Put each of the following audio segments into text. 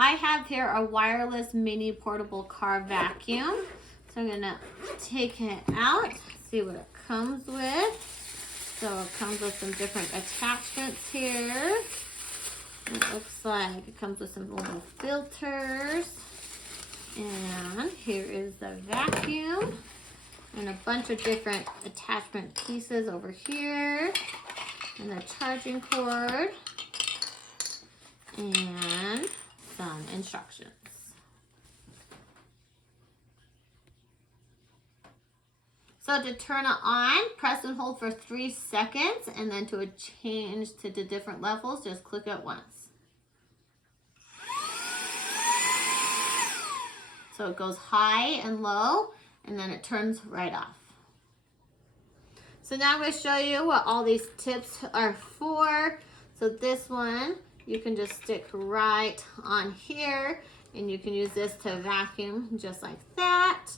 I have here a wireless mini portable car vacuum. So I'm gonna take it out, see what it comes with. So it comes with some different attachments here. It looks like it comes with some little filters. And here is the vacuum. And a bunch of different attachment pieces over here. And a charging cord. And some instructions. So to turn it on, press and hold for 3 seconds, and then to change to the different levels, just click it once. So it goes high and low, and then it turns right off. So now I'm going to show you what all these tips are for. So this one, you can just stick right on here, and you can use this to vacuum just like that.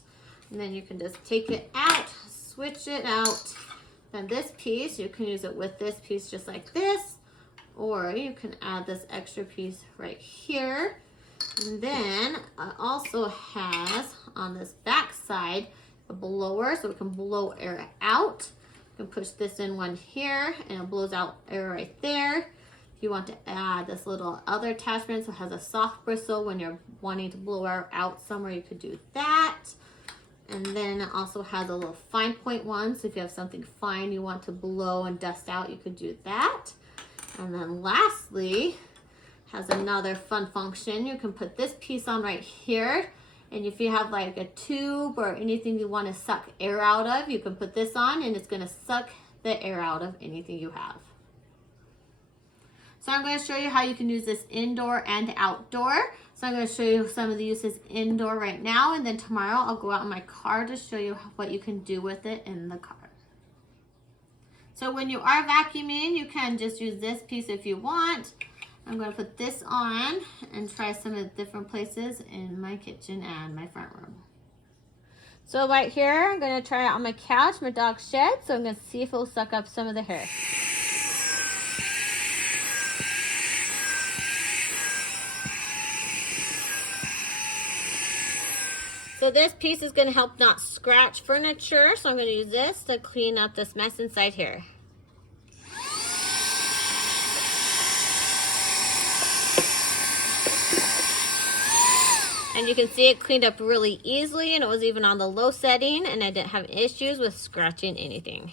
And then you can just take it out, switch it out. Then this piece, you can use it with this piece just like this, or you can add this extra piece right here. And then it also has on this back side a blower, so it can blow air out. You can push this in one here, and it blows out air right there. If you want to add this little other attachment, so it has a soft bristle when you're wanting to blow air out somewhere, you could do that. And then it also has a little fine point one, so if you have something fine you want to blow and dust out, you could do that. And then lastly, has another fun function. You can put this piece on right here, and if you have like a tube or anything you want to suck air out of, you can put this on, and it's going to suck the air out of anything you have. So I'm going to show you how you can use this indoor and outdoor. So I'm going to show you some of the uses indoor right now, and then tomorrow I'll go out in my car to show you what you can do with it in the car. So when you are vacuuming, you can just use this piece if you want. I'm going to put this on and try some of the different places in my kitchen and my front room. So right here, I'm going to try it on my couch, my dog's shed, so I'm going to see if it'll suck up some of the hair. So this piece is going to help not scratch furniture, so I'm going to use this to clean up this mess inside here. And you can see it cleaned up really easily, and it was even on the low setting, and I didn't have issues with scratching anything.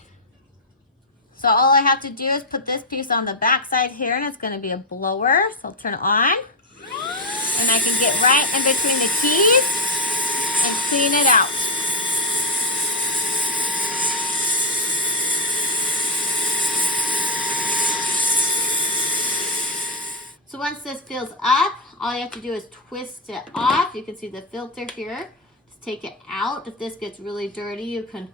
So all I have to do is put this piece on the back side here, and it's going to be a blower. So I'll turn it on, and I can get right in between the keys and clean it out. So once this fills up, all you have to do is twist it off. You can see the filter here. Just take it out. If this gets really dirty, you can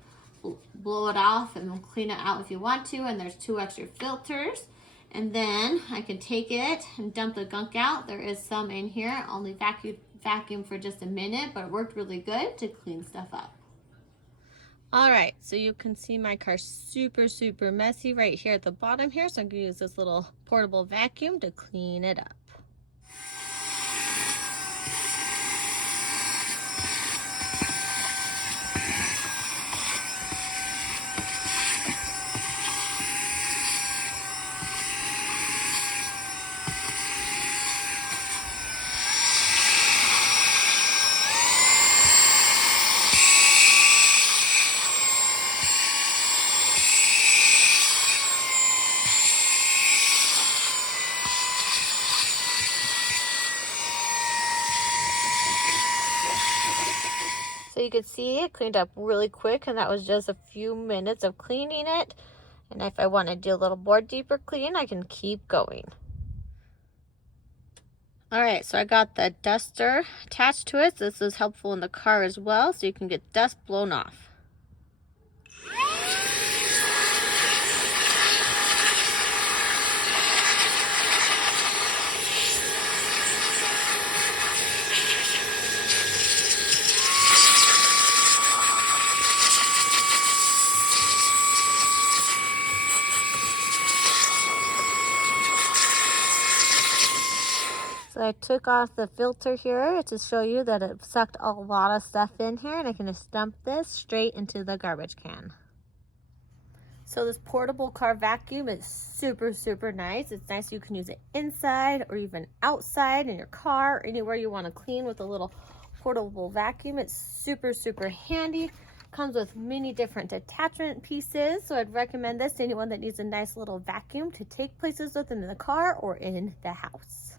blow it off and clean it out if you want to. And there's 2 extra filters. And then I can take it and dump the gunk out. There is some in here. Only vacuum for just a minute, but it worked really good to clean stuff up. All right, so you can see my car super messy right here at the bottom here. So I'm gonna use this little portable vacuum to clean it up. So you can see it cleaned up really quick, and that was just a few minutes of cleaning it. And if I want to do a little more deeper clean, I can keep going. All right, so I got the duster attached to it. This is helpful in the car as well, so you can get dust blown off. So I took off the filter here to show you that it sucked a lot of stuff in here, and I can just dump this straight into the garbage can. So this portable car vacuum is super, super nice. It's nice you can use it inside or even outside in your car, or anywhere you want to clean with a little portable vacuum. It's super, super handy. Comes with many different attachment pieces, so I'd recommend this to anyone that needs a nice little vacuum to take places with in the car or in the house.